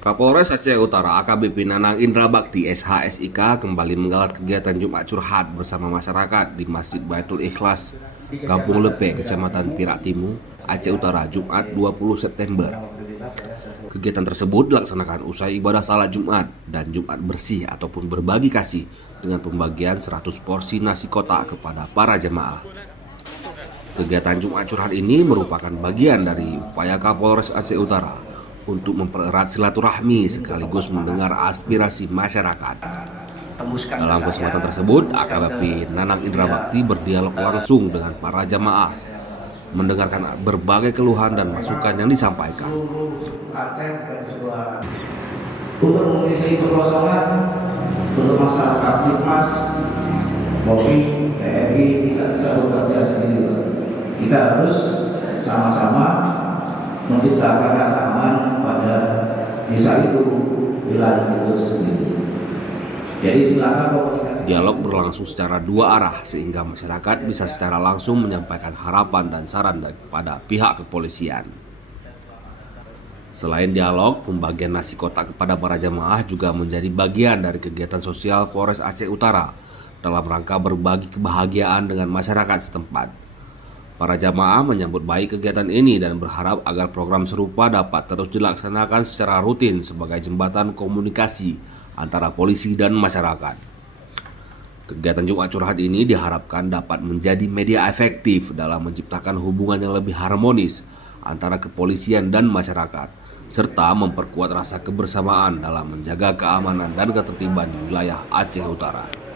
Kapolres Aceh Utara AKBP Nanang Indra Bakti SHSIK kembali menggelar kegiatan Jumat Curhat bersama masyarakat di Masjid Baitul Ikhlas, Kampung Lepe, Kecamatan Pirak Timur, Aceh Utara, Jumat 20 September. Kegiatan tersebut dilaksanakan usai ibadah salat Jumat dan Jumat bersih ataupun berbagi kasih dengan pembagian 100 porsi nasi kotak kepada para jemaah. Kegiatan Jumat Curhat ini merupakan bagian dari upaya Kapolres Aceh Utara untuk mempererat silaturahmi sekaligus mendengar aspirasi masyarakat. Dalam kesempatan tersebut, AKBP Nanang Indra Bakti berdialog langsung dengan para jamaah, mendengarkan berbagai keluhan dan masukan yang disampaikan. Untuk mengisi kekosongan untuk masyarakat Mas, Polri, TNI tidak bisa bekerja sendiri. Kita harus sama-sama menciptakan rasa aman pada desa itu, wilayah itu sendiri. Jadi silakan komunikasi. Dialog berlangsung secara dua arah sehingga masyarakat bisa secara langsung menyampaikan harapan dan saran kepada pihak kepolisian. Selain dialog, pembagian nasi kotak kepada para jamaah juga menjadi bagian dari kegiatan sosial Polres Aceh Utara dalam rangka berbagi kebahagiaan dengan masyarakat setempat. Para jamaah menyambut baik kegiatan ini dan berharap agar program serupa dapat terus dilaksanakan secara rutin sebagai jembatan komunikasi antara polisi dan masyarakat. Kegiatan Jumat Curhat ini diharapkan dapat menjadi media efektif dalam menciptakan hubungan yang lebih harmonis antara kepolisian dan masyarakat, serta memperkuat rasa kebersamaan dalam menjaga keamanan dan ketertiban di wilayah Aceh Utara.